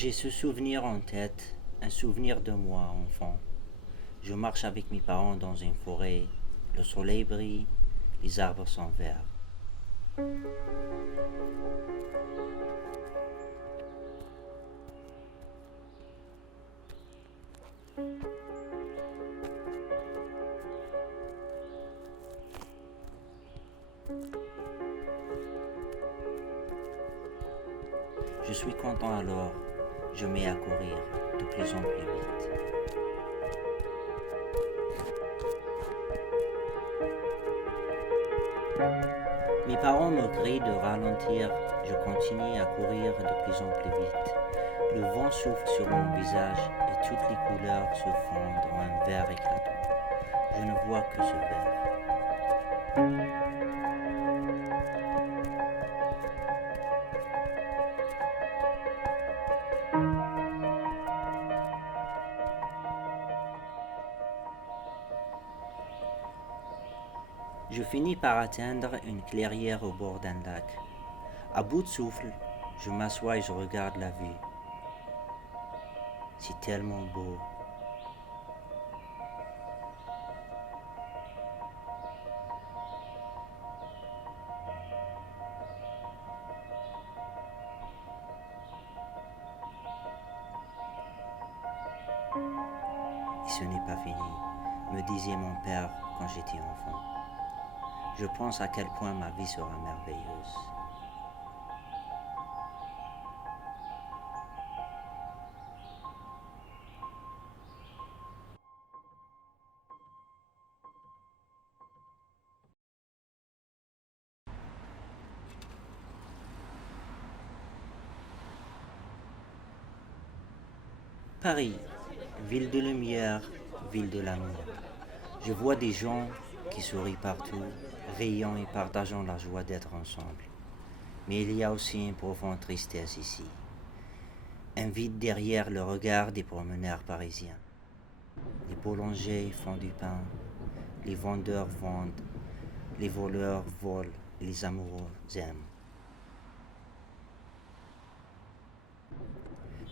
J'ai ce souvenir en tête, un souvenir de moi, enfant. Je marche avec mes parents dans une forêt, le soleil brille, les arbres sont verts. Je suis content alors, je mets à courir de plus en plus vite. Mes parents me crient de ralentir, je continue à courir de plus en plus vite. Le vent souffle sur mon visage et toutes les couleurs se fondent en un vert éclatant. Je ne vois que ce vert. Je finis par atteindre une clairière au bord d'un lac. À bout de souffle, je m'assois et je regarde la vue. C'est tellement beau. Et ce n'est pas fini, me disait mon père quand j'étais enfant. Je pense à quel point ma vie sera merveilleuse. Paris, ville de lumière, ville de l'amour. Je vois des gens qui sourient partout, riant et partageant la joie d'être ensemble. Mais il y a aussi une profonde tristesse ici. Un vide derrière le regard des promeneurs parisiens. Les boulangers font du pain, les vendeurs vendent, les voleurs volent, les amoureux aiment.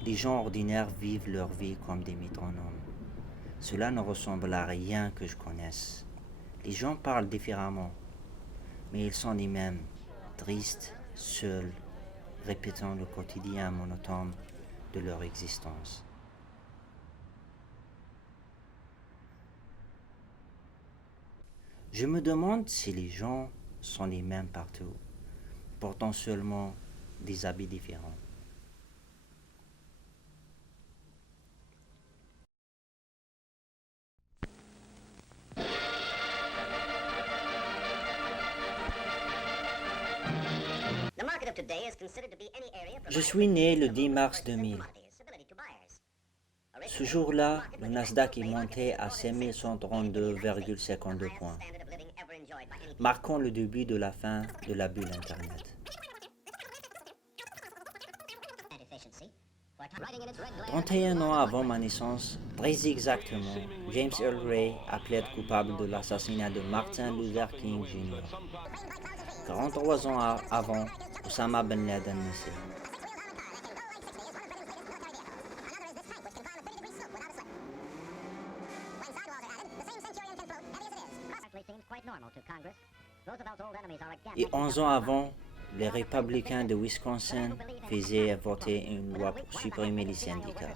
Les gens ordinaires vivent leur vie comme des métronomes. Cela ne ressemble à rien que je connaisse. Les gens parlent différemment, mais ils sont les mêmes, tristes, seuls, répétant le quotidien monotone de leur existence. Je me demande si les gens sont les mêmes partout, portant seulement des habits différents. Je suis né le 10 mars 2000. Ce jour-là, le Nasdaq est monté à 5132,52 points, marquant le début de la fin de la bulle Internet. 31 ans avant ma naissance, très exactement, James Earl Ray a plaidé coupable de l'assassinat de Martin Luther King Jr. 43 ans avant, Osama Ben Laden naissait. Et 11 ans avant, les républicains de Wisconsin faisaient voter une loi pour supprimer les syndicats.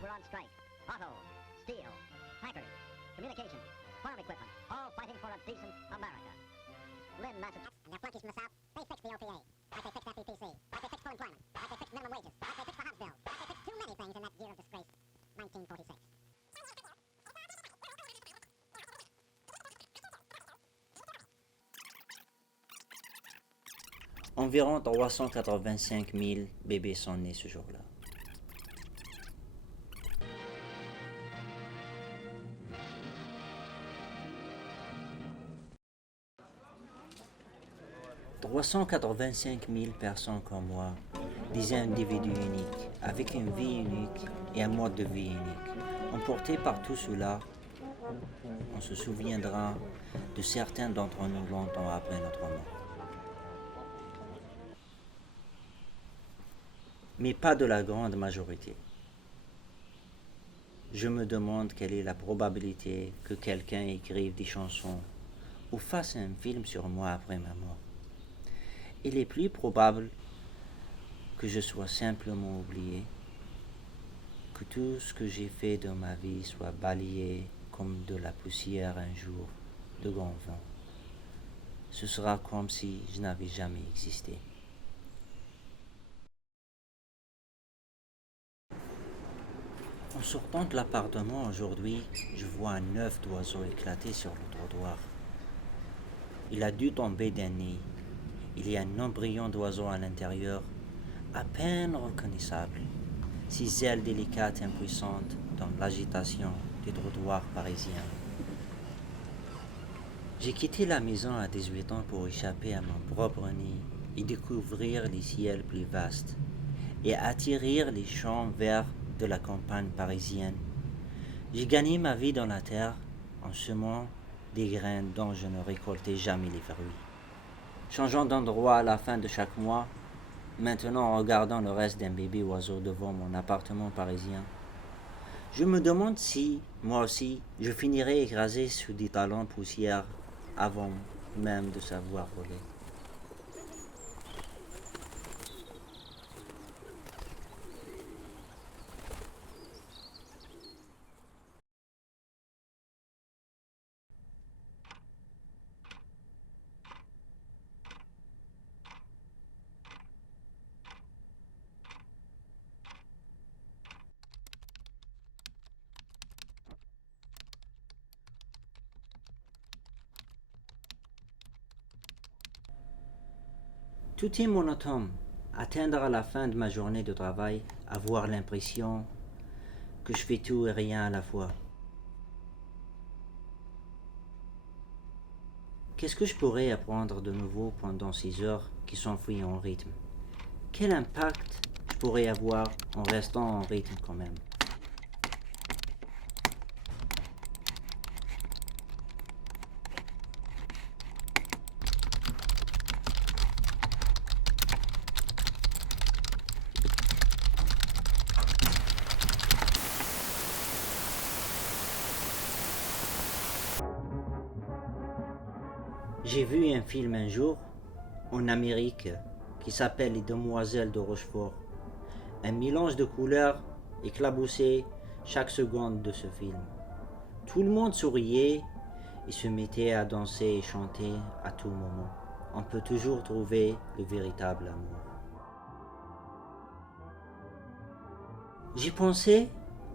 Environ 385 000 bébés sont nés ce jour-là. « 385 000 personnes comme moi, des individus uniques, avec une vie unique et un mode de vie unique. Emportés par tout cela, on se souviendra de certains d'entre nous longtemps après notre mort. Mais pas de la grande majorité. Je me demande quelle est la probabilité que quelqu'un écrive des chansons ou fasse un film sur moi après ma mort. Il est plus probable que je sois simplement oublié, que tout ce que j'ai fait dans ma vie soit balayé comme de la poussière un jour de grand vent. Ce sera comme si je n'avais jamais existé. En sortant de l'appartement aujourd'hui, je vois un œuf d'oiseau éclater sur le trottoir. Il a dû tomber d'un nid. Il y a un embryon d'oiseau à l'intérieur, à peine reconnaissable, ses ailes délicates et impuissantes dans l'agitation du trottoir parisien. J'ai quitté la maison à 18 ans pour échapper à mon propre nid et découvrir les ciels plus vastes et atterrir les champs verts de la campagne parisienne. J'ai gagné ma vie dans la terre en semant des graines dont je ne récoltais jamais les fruits. Changeant d'endroit à la fin de chaque mois, maintenant en regardant le reste d'un bébé oiseau devant mon appartement parisien, je me demande si, moi aussi, je finirai écrasé sous des talons poussières avant même de savoir voler. Tout est monotone. Atteindre la fin de ma journée de travail, avoir l'impression que je fais tout et rien à la fois. Qu'est-ce que je pourrais apprendre de nouveau pendant ces heures qui s'enfuient en rythme? Quel impact je pourrais avoir en restant en rythme quand même? J'ai vu un film un jour en Amérique qui s'appelle Les Demoiselles de Rochefort. Un mélange de couleurs éclaboussait chaque seconde de ce film. Tout le monde souriait et se mettait à danser et chanter à tout moment. On peut toujours trouver le véritable amour. J'y pensais,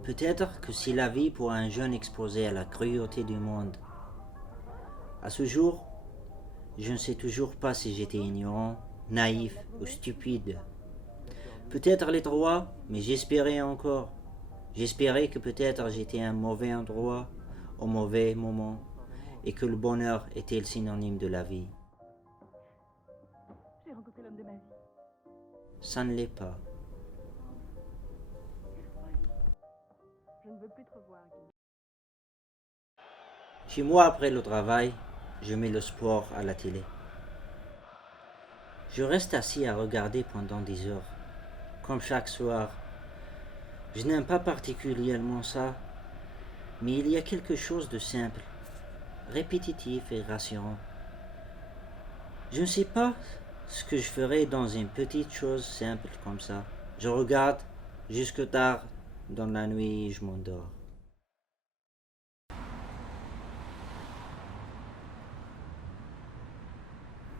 peut-être que si la vie pour un jeune exposé à la cruauté du monde. À ce jour, je ne sais toujours pas si j'étais ignorant, naïf ou stupide. Peut-être les trois, mais j'espérais encore. J'espérais que peut-être j'étais à un mauvais endroit, au mauvais moment, et que le bonheur était le synonyme de la vie. J'ai rencontré l'homme de ma vie. Ça ne l'est pas. Je ne veux plus te revoir, Guy. Chez moi, après le travail, je mets le sport à la télé. Je reste assis à regarder pendant des heures, comme chaque soir. Je n'aime pas particulièrement ça, mais il y a quelque chose de simple, répétitif et rassurant. Je ne sais pas ce que je ferais dans une petite chose simple comme ça. Je regarde jusque tard dans la nuit et je m'endors.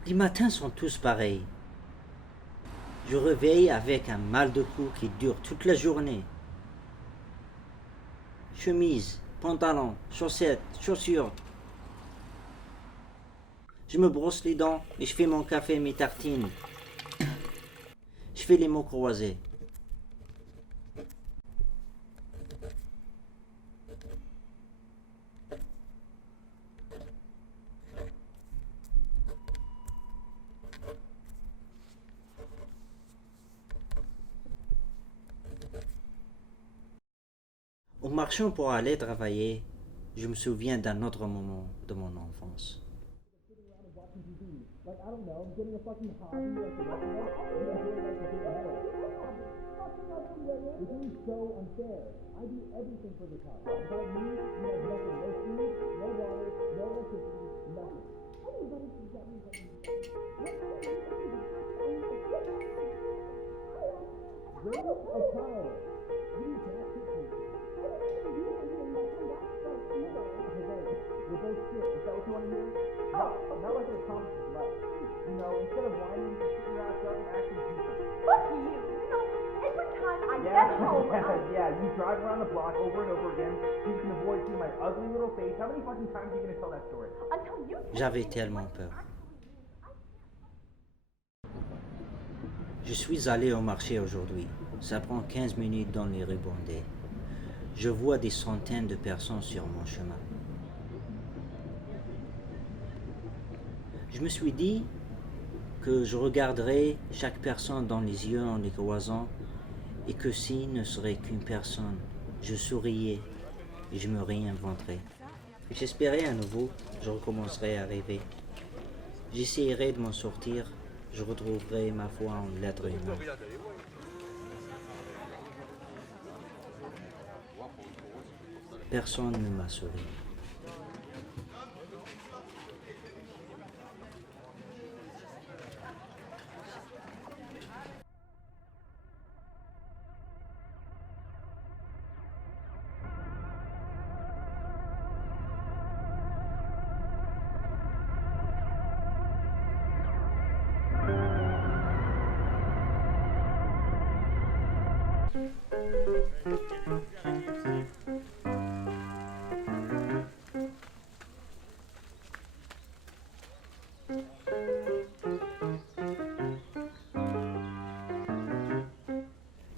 Les matins sont tous pareils. Je réveille avec un mal de cou qui dure toute la journée. Chemise, pantalon, chaussettes, chaussures. Je me brosse les dents et je fais mon café et mes tartines. Je fais les mots croisés. En marchant pour aller travailler, je me souviens d'un autre moment de mon enfance. Like, I don't know, getting a fucking hobby like the rest of us. You enjoy like the big more. Fucking up It's really so unfair. I do everything for the cops. Without me, you have nothing. No food, no water, no electricity, nothing. Anybody can get me what you need. Raise a child. You need to have pictures. We're both shit. Is that what you want to hear? No, not like it accomplishes less. You know, instead of whining, you sit your ass up and actually do something. Fuck you. You know, every time I get home, Yeah, you drive around the block over and over again so you can avoid seeing my ugly little face. How many fucking times are you gonna tell that story? until you. J'avais tellement peur. Je suis allé au marché aujourd'hui. Ça prend 15 minutes dans les rues bondées. Je vois des centaines de personnes sur mon chemin. Je me suis dit que je regarderais chaque personne dans les yeux en les croisant et que s'il ne serait qu'une personne, je sourirais et je me réinventerais. J'espérais à nouveau, je recommencerai à rêver. J'essayerai de m'en sortir, je retrouverai ma foi en l'être humain. Personne ne m'a sauvé.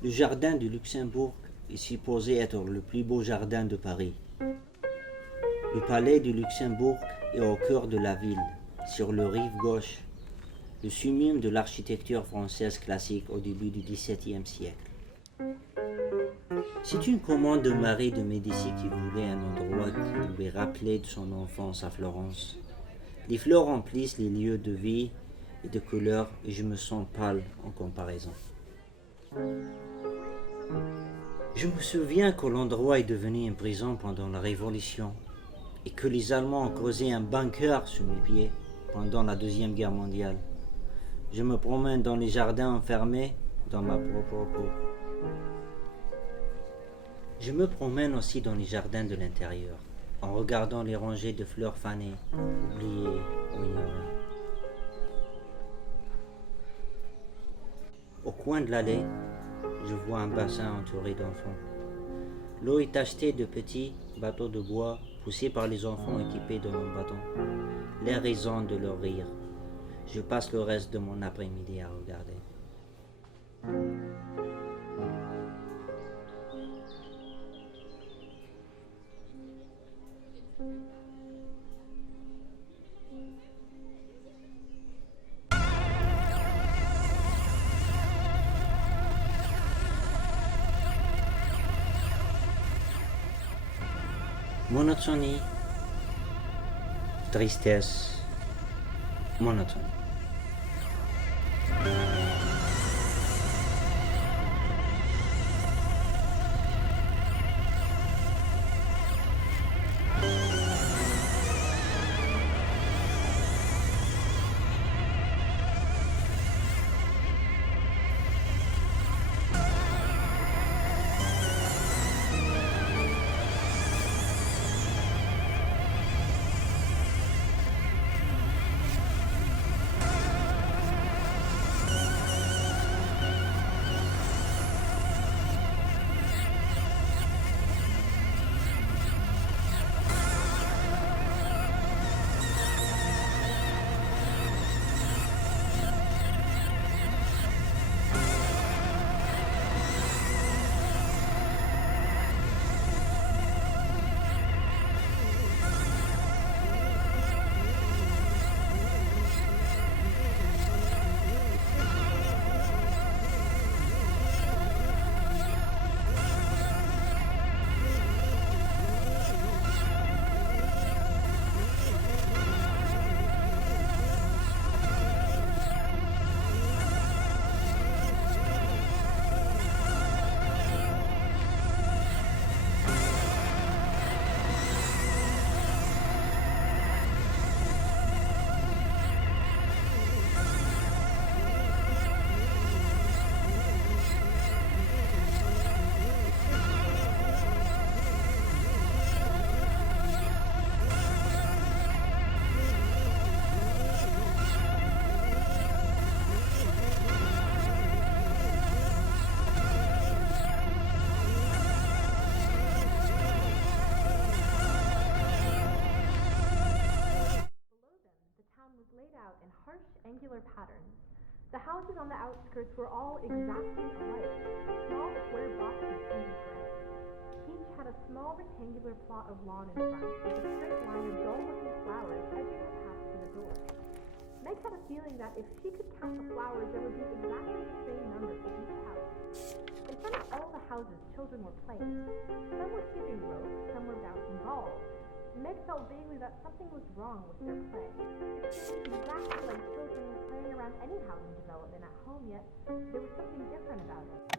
Le jardin du Luxembourg est supposé être le plus beau jardin de Paris. Le palais du Luxembourg est au cœur de la ville, sur le rive gauche, le summum de l'architecture française classique au début du XVIIe siècle. C'est une commande de Marie de Médicis qui voulait un endroit qui lui rappelait de son enfance à Florence. Les fleurs remplissent les lieux de vie et de couleur et je me sens pâle en comparaison. Je me souviens que l'endroit est devenu une prison pendant la Révolution et que les Allemands ont creusé un bunker sous mes pieds pendant la Deuxième Guerre mondiale. Je me promène dans les jardins enfermés dans ma propre peau. Je me promène aussi dans les jardins de l'intérieur, en regardant les rangées de fleurs fanées, oubliées ou ignorées. Au coin de l'allée, je vois un bassin entouré d'enfants. L'eau est tachetée de petits bateaux de bois poussés par les enfants équipés de longs bâtons. L'air résonne de leur rire. Je passe le reste de mon après-midi à regarder. Monotonie, tristesse, monotonie. rectangular patterns. The houses on the outskirts were all exactly alike, small square boxes painted gray. Each had a small rectangular plot of lawn in front, with a straight line of dull-looking flowers edging the path to the door. Meg had a feeling that if she could count the flowers, there would be exactly the same number for each house. In front of all the houses, children were playing. Some were skipping rope, some were bouncing balls. Meg felt vaguely that something was wrong with their play. It seemed exactly like children playing around any housing development at home, yet there was something different about it.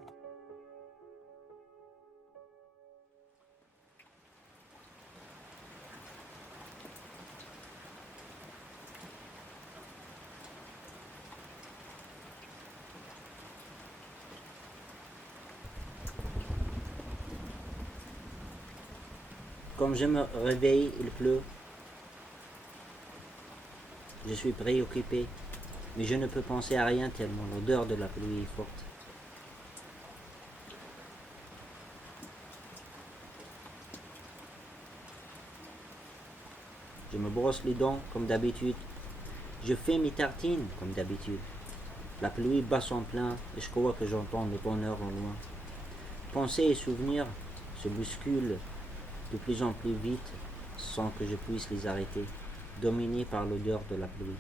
Comme je me réveille, il pleut. Je suis préoccupé, mais je ne peux penser à rien tellement l'odeur de la pluie est forte. Je me brosse les dents comme d'habitude. Je fais mes tartines comme d'habitude. La pluie bat son plein et je crois que j'entends le bonheur au loin. Pensées et souvenirs se bousculent de plus en plus vite sans que je puisse les arrêter, dominés par l'odeur de la pluie.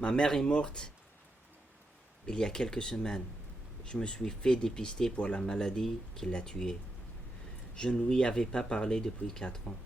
Ma mère est morte il y a quelques semaines. Je me suis fait dépister pour la maladie qui l'a tuée. Je ne lui avais pas parlé depuis 4 ans.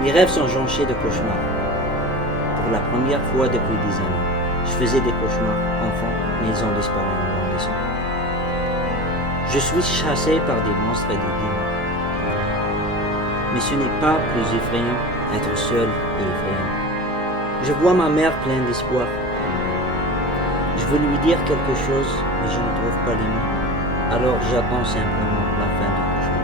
Mes rêves sont jonchés de cauchemars. Pour la première fois depuis des années, je faisais des cauchemars enfants, mais ils ont disparu en grandissant. Je suis chassé par des monstres et des démons. Mais ce n'est pas plus effrayant être seul et effrayant. Je vois ma mère pleine d'espoir. Je veux lui dire quelque chose, mais je ne trouve pas les mots. Alors j'attends simplement la fin du cauchemar.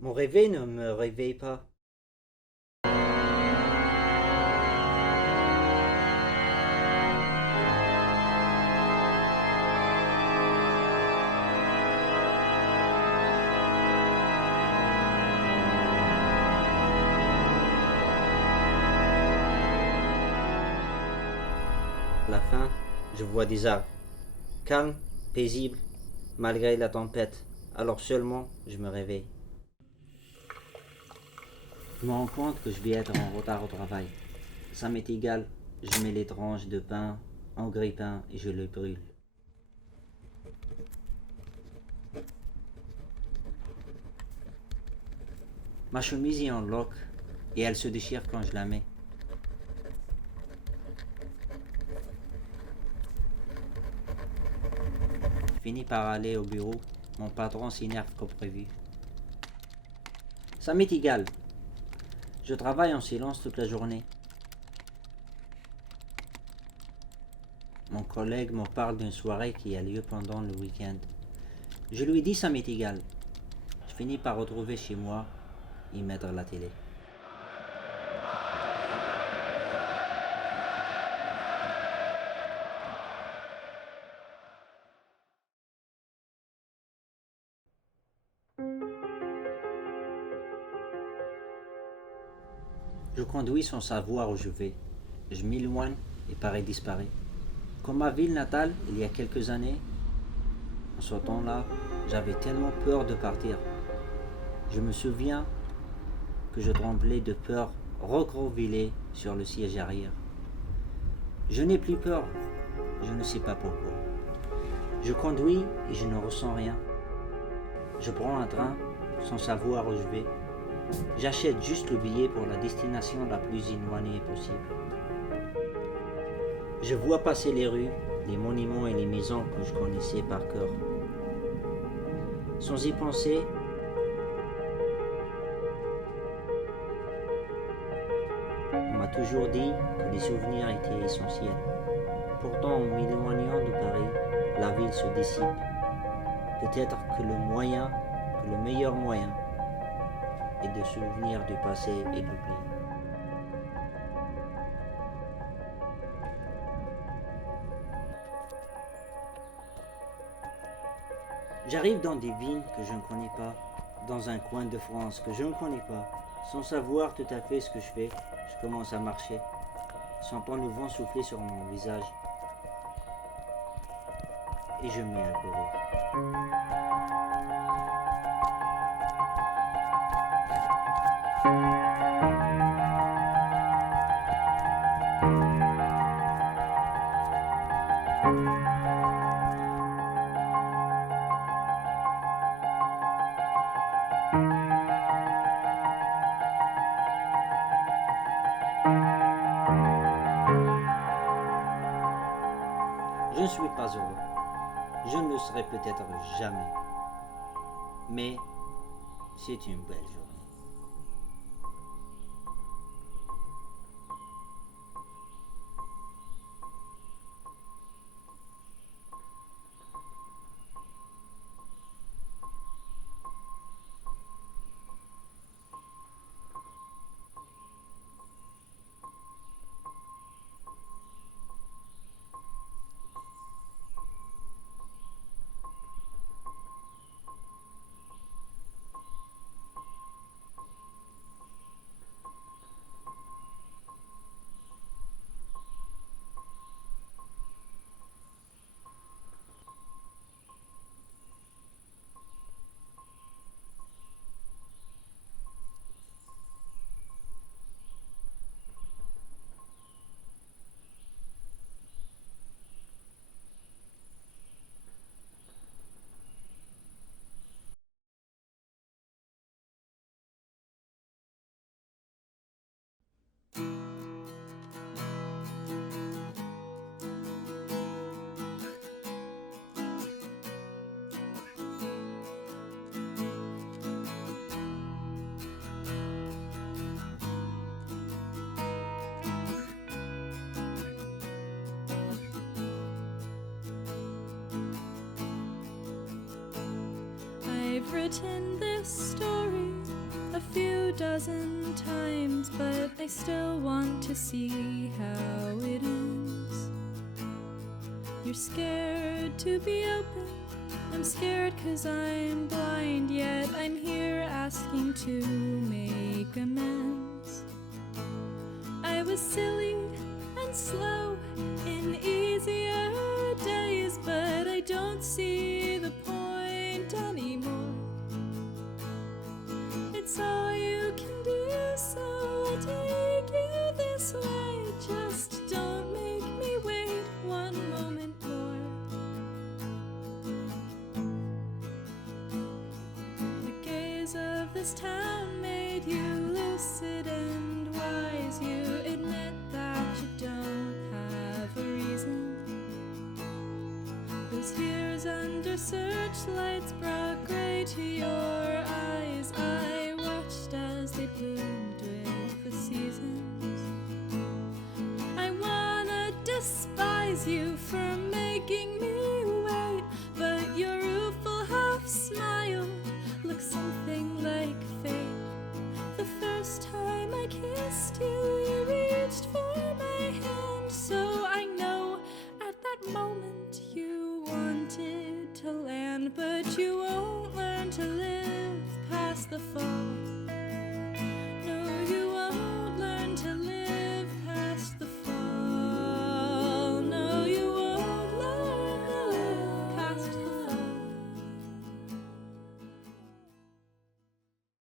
Mon réveil ne me réveille pas. À la fin, je vois des arbres, calmes, paisibles, malgré la tempête. Alors seulement, je me réveille. Je me rends compte que je vais être en retard au travail. Ça m'est égal, je mets les tranches de pain en grille-pain et je les brûle. Ma chemise est en loque et elle se déchire quand je la mets. Je finis par aller au bureau. Mon patron s'énerve comme prévu. Ça m'est égal. Je travaille en silence toute la journée. Mon collègue me parle d'une soirée qui a lieu pendant le week-end. Je lui dis ça m'est égal. Je finis par retrouver chez moi et mettre la télé. Je conduis sans savoir où je vais. Je m'éloigne et Paris disparaît. Comme ma ville natale, il y a quelques années, en ce temps-là, j'avais tellement peur de partir. Je me souviens que je tremblais de peur recroquevillé sur le siège arrière. Je n'ai plus peur, je ne sais pas pourquoi. Je conduis et je ne ressens rien. Je prends un train sans savoir où je vais. J'achète juste le billet pour la destination la plus éloignée possible. Je vois passer les rues, les monuments et les maisons que je connaissais par cœur. Sans y penser, on m'a toujours dit que les souvenirs étaient essentiels. Pourtant, en m'éloignant de Paris, la ville se dissipe. Peut-être que le meilleur moyen, est de se souvenir du passé et d'oublier. J'arrive dans des villes que je ne connais pas, dans un coin de France que je ne connais pas. Sans savoir tout à fait ce que je fais, je commence à marcher, sentant le vent souffler sur mon visage. Et je me mets à courir. Je ne suis pas heureux. Je ne le serai peut-être jamais. Mais c'est une belle journée. I've written this story a few dozen times, but I still want to see how it ends. You're scared to be open. I'm scared 'cause I'm blind, yet I'm here asking to make amends. I was silly and slow in easier days, but I don't see the point anymore. It's all you can do, so I'll take you this way. Just don't make me wait one moment more. The gaze of this town made you lucid and wise. You admit that you don't have a reason. Those years under searchlights brought gray to your eyes. I watched as they bloomed with the seasons. I wanna despise you for making me wait, but your rueful half smile looks something like fate. The first time I kissed you, you reached for my hand, so I know at that moment you wanted to land, but you won't learn to live past the fall.